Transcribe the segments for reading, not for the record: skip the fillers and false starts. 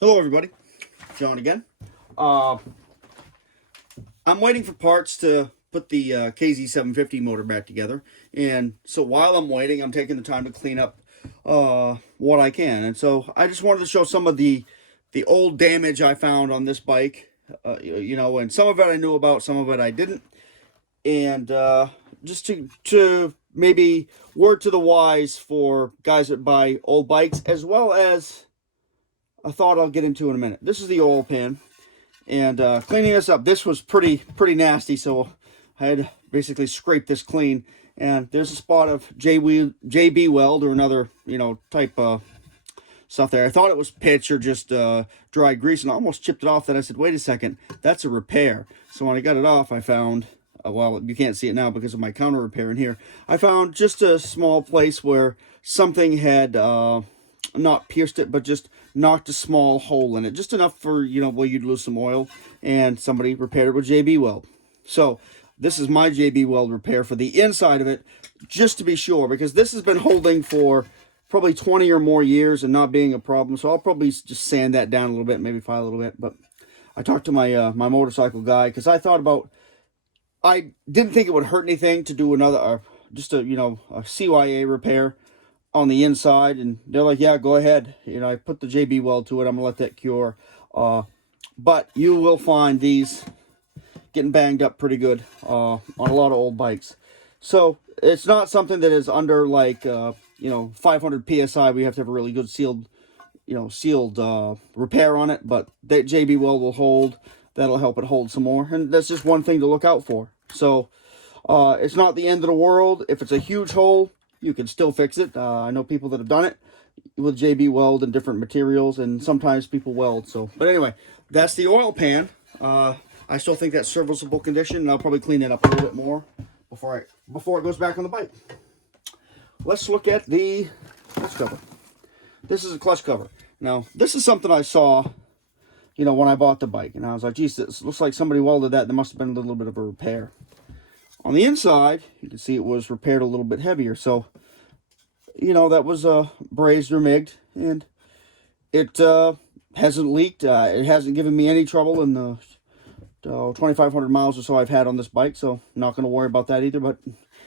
Hello, everybody. John again. I'm waiting for parts to put the KZ750 motor back together, and so while I'm waiting, I'm taking the time to clean up what I can. And so I just wanted to show some of the old damage I found on this bike. And some of it I knew about, some of it I didn't, and just to maybe word to the wise for guys that buy old bikes, as well as a thought I'll get into in a minute. This is the oil pan, and cleaning this up, this was pretty nasty, so I had to basically scrape this clean. And there's a spot of JB weld or another type stuff there. I thought it was pitch or just dry grease, and I almost chipped it off. Then I said, wait a second, that's a repair. So when I got it off, I found well, you can't see it now because of my counter repair in here. I found just a small place where something had not pierced it, but just knocked a small hole in it, just enough for where you'd lose some oil, and somebody repaired it with JB weld. So this is my JB weld repair for the inside of it, just to be sure, because this has been holding for probably 20 or more years and not being a problem. So I'll probably just sand that down a little bit, maybe file a little bit. But I talked to my my motorcycle guy, because I didn't think it would hurt anything to do another just a CYA repair on the inside, and they're like, yeah, go ahead. I put the JB weld to it. I'm gonna let that cure. But you will find these getting banged up pretty good on a lot of old bikes. So it's not something that is under like 500 psi. We have to have a really good sealed repair on it, but that JB weld will hold. That'll help it hold some more, and that's just one thing to look out for. So it's not the end of the world. If it's a huge hole, you can still fix it. I know people that have done it with JB weld and different materials, and sometimes people weld. So, but anyway, that's the oil pan. I still think that's serviceable condition, and I'll probably clean it up a little bit more before it goes back on the bike. Let's look at the clutch cover. This is a clutch cover. Now, this is something I saw, when I bought the bike, and I was like, geez, this looks like somebody welded that. There must have been a little bit of a repair. On the inside, you can see it was repaired a little bit heavier. So, that was brazed or migged, and it hasn't leaked. It hasn't given me any trouble in the 2,500 miles or so I've had on this bike. So, not going to worry about that either, but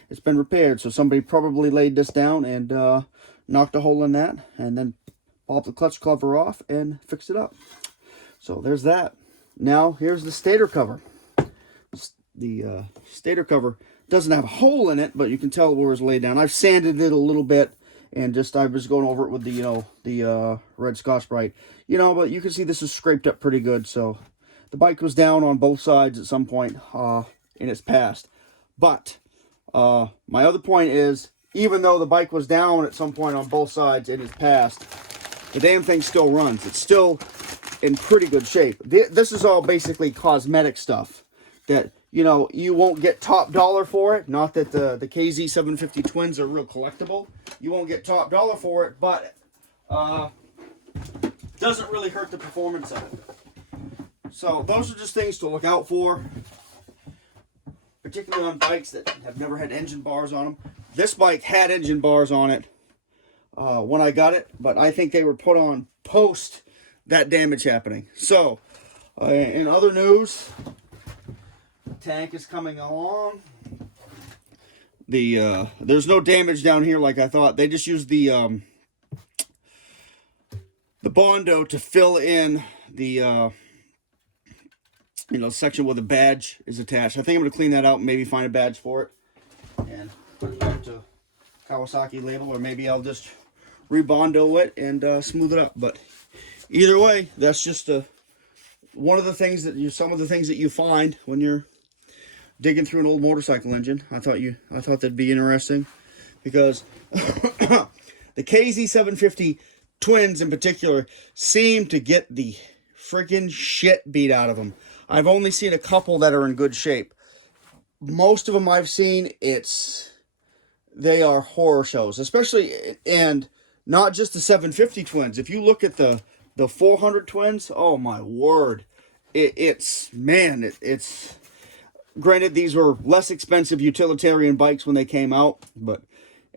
it's been repaired. So, somebody probably laid this down and knocked a hole in that, and then popped the clutch cover off and fixed it up. So, there's that. Now, here's the stator cover. The stator cover doesn't have a hole in it, but you can tell where it's laid down. I've sanded it a little bit, and I was going over it with the red Scotch-Brite, but you can see this is scraped up pretty good. So the bike was down on both sides at some point in its past. But my other point is, even though the bike was down at some point on both sides in its past, the damn thing still runs. It's still in pretty good shape. This is all basically cosmetic stuff that you won't get top dollar for it. Not that the KZ750 twins are real collectible. You won't get top dollar for it, but doesn't really hurt the performance of it. So those are just things to look out for, particularly on bikes that have never had engine bars on them. This bike had engine bars on it when I got it, but I think they were put on post that damage happening. So in other news, tank is coming along. There's no damage down here like I thought. They just used the Bondo to fill in the section where the badge is attached. I think I'm gonna clean that out and maybe find a badge for it and put it back to Kawasaki label, or maybe I'll just re-Bondo it and smooth it up. But either way, that's just one of the things some of the things that you find when you're digging through an old motorcycle engine. I thought that'd be interesting, because the KZ750 twins in particular seem to get the freaking shit beat out of them. I've only seen a couple that are in good shape. Most of them I've seen, they are horror shows, especially, and not just the 750 twins. If you look at the 400 twins, oh my word, it's granted, these were less expensive utilitarian bikes when they came out, but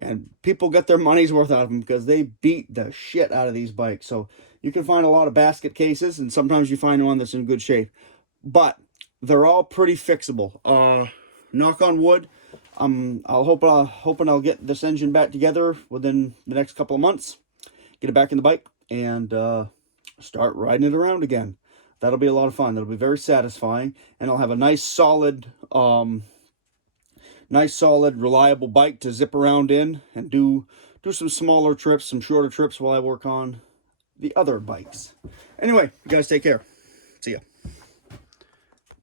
And people get their money's worth out of them because they beat the shit out of these bikes. So you can find a lot of basket cases, and sometimes you find one that's in good shape. But they're all pretty fixable. Knock on wood. Hoping I'll get this engine back together within the next couple of months. Get it back in the bike and start riding it around again. That'll be a lot of fun. That'll be very satisfying, and I'll have a nice solid, reliable bike to zip around in and do some smaller trips, some shorter trips while I work on the other bikes. Anyway, you guys take care. See ya.